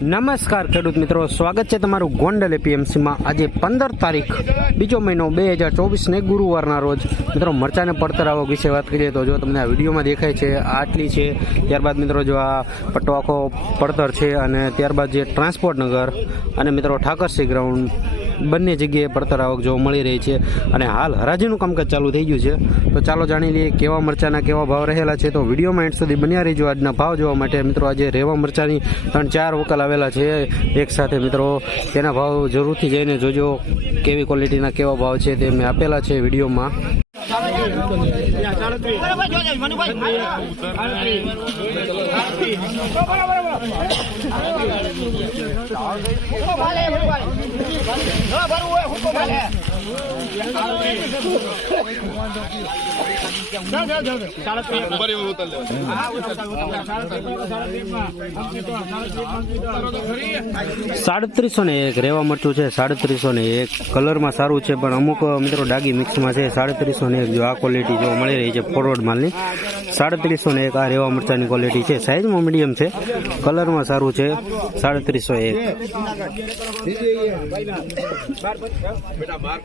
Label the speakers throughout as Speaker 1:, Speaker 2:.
Speaker 1: નમસ્કાર, ખેડૂત મિત્રો. સ્વાગત છે તમારું ગોંડલ એપીએમસીમાં. આજે પંદર તારીખ, બીજો મહિનો બે હજાર ચોવીસને ગુરુવારના રોજ. મિત્રો, મરચાને પડતર આવક વિશે વાત કરીએ તો જો તમને આ વિડીયોમાં દેખાય છે આટલી છે. ત્યારબાદ મિત્રો, જો આ પટ્ટો પડતર છે અને ત્યારબાદ જે ટ્રાન્સપોર્ટ નગર અને મિત્રો, ઠાકરસિંહ ગ્રાઉન્ડ બંને જગ્યાએ પડતર આવક જોવા મળી રહી છે અને હાલ હરાજીનું કામકાજ ચાલુ થઈ ગયું છે. તો ચાલો જાણી લઈએ કેવા મરચાના કેવા ભાવ રહેલા છે. તો વિડીયોમાં એન્ડ સુધી બન્યા રહીજો આજના ભાવ જોવા માટે. મિત્રો, આજે રેવા મરચાની ત્રણ ચાર વકલ આવેલા છે. એક સાથે મિત્રો, તેના ભાવ જરૂરથી જઈને જોજો. કેવી ક્વોલિટીના કેવા ભાવ છે તે મેં આપેલા છે વિડીયોમાં. ભરવું હોય હુકમ સાડત્રીસો ને એક રેવા મરચું છે, સાડત્રીસો ને એક. કલરમાં સારું છે, પણ અમુક મિત્રો ડાગી મિક્સમાં છે. સાડત્રીસો ને એક જો આ ક્વોલિટી જો મળી રહી છે ફોરવર્ડ માલની. સાડત્રીસો ને એક આ રેવા મરચાની ક્વોલિટી છે. સાઇઝમાં મીડિયમ છે. કલરમાં સારું છે. સાડત્રીસો એક.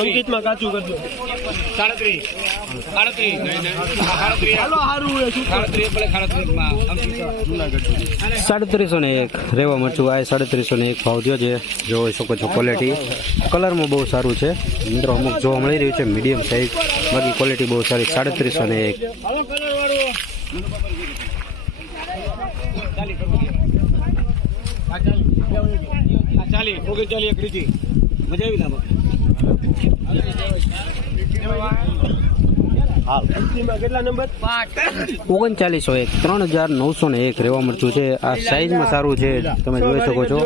Speaker 2: અંકિતમાં કાચું કરજો.
Speaker 3: સાડત્રીસ સાડત્રીસ. સાડત્રીસ
Speaker 1: સાડત્રીસો ને એક રેવા મરચું આ સાડત્રીસો ને એક ભાવ થયો છે. જોઈ શકો છો ક્વોલિટી કલરમાં બહુ સારું છે. મિત્રો અમુક જોવા મળી રહ્યું છે મીડિયમ સાઈઝ બાકી ક્વોલિટી બહુ સારી. સાડત્રીસો ને એક.
Speaker 3: ચાલી ઓકે ચાલી એક રીતિ મજા આવી
Speaker 2: ના
Speaker 1: ઓગણચાલીસો એક ત્રણ હજાર નવસો ને એક રેવા મરચું છે. આ સાઈઝમાં સારું છે તમે જોઈ શકો છો.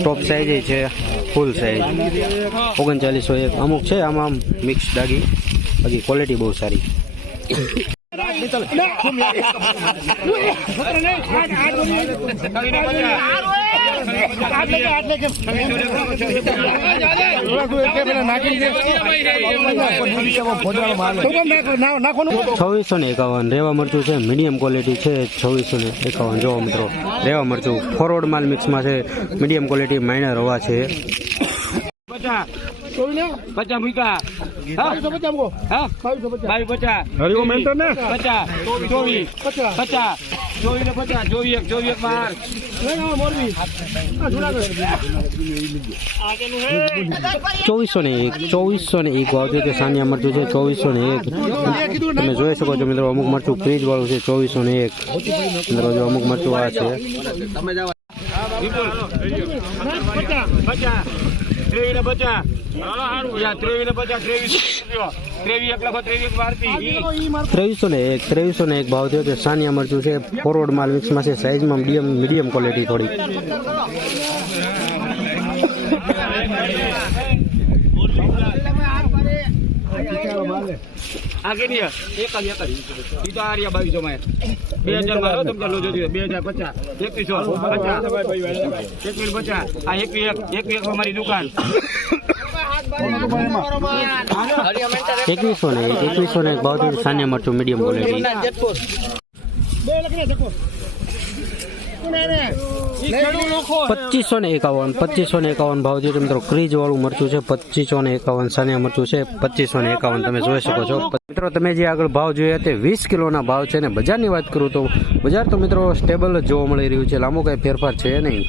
Speaker 1: ટોપ સાઈઝ છે ફૂલ સાઈઝ ઓગણચાલીસો એક. અમુક છે આમાં મિક્સ ડાગી બાકી ક્વોલિટી બહુ સારી. છવ્વીસો ને એકાવન. રેવા મરચું છે મીડિયમ ક્વોલિટી છે છવ્વીસો ને એકાવન. જોવો મિત્રો રેવા મરચું. ફોરવર્ડ માલ મિક્સમાં છે મીડિયમ ક્વોલિટી માઇનર રવા છે.
Speaker 3: પચાસ પચાસ. મૂકા પચાસ.
Speaker 2: હરિઓ મેન્ટર ને
Speaker 3: પચાસ પચાસ. ચોવીસ ને પચાસ ચોવીસ એક ચોવીસ બાર
Speaker 1: ચોવીસો ને એક ચોવીસો ને એક વાવજો કે સાનિયા મરચું છે ચોવીસો ને એક તમે જોઈ શકો છો મિત્રો અમુક મરચું ફ્રીજ વાળું છે ચોવીસો ને એક મિત્રો જો અમુક મરચું આ છે
Speaker 3: પચાસ પચાસ ત્રેવીસ ને એક ત્રેવીસ
Speaker 1: ને એક ભાવ થયો છે સાનિયા મરચું છે. ફોરવર્ડ માલ મિક્સમાં છે સાઇઝમાં મીડિયમ મીડિયમ ક્વોલિટી થોડી.
Speaker 3: બે હજાર બે પચાસ એકવીસો પચાસ એકવીસ પચાસ. આ એકવી એક એકવી એક અમારી દુકાન.
Speaker 1: એકવીસો ને એક એકવીસો ને ભાવ સાનિયા મરચું મીડિયમ ક્વોલિટી પચીસો ને એકાવન પચીસો ને એકાવન ભાવ જોઈએ મિત્રો ક્રીજ વાળું મરચું છે પચીસો ને એકાવન સાનિયા મરચું છે પચીસો ને એકાવન તમે જોઈ શકો છો. મિત્રો, તમે જે આગળ ભાવ જોયા તે વીસ કિલોના ભાવ છે ને બજારની વાત કરું તો બજાર તો મિત્રો સ્ટેબલ જ જોવા મળી રહ્યું છે. લાંબો કાંઈ ફેરફાર છે નહીં.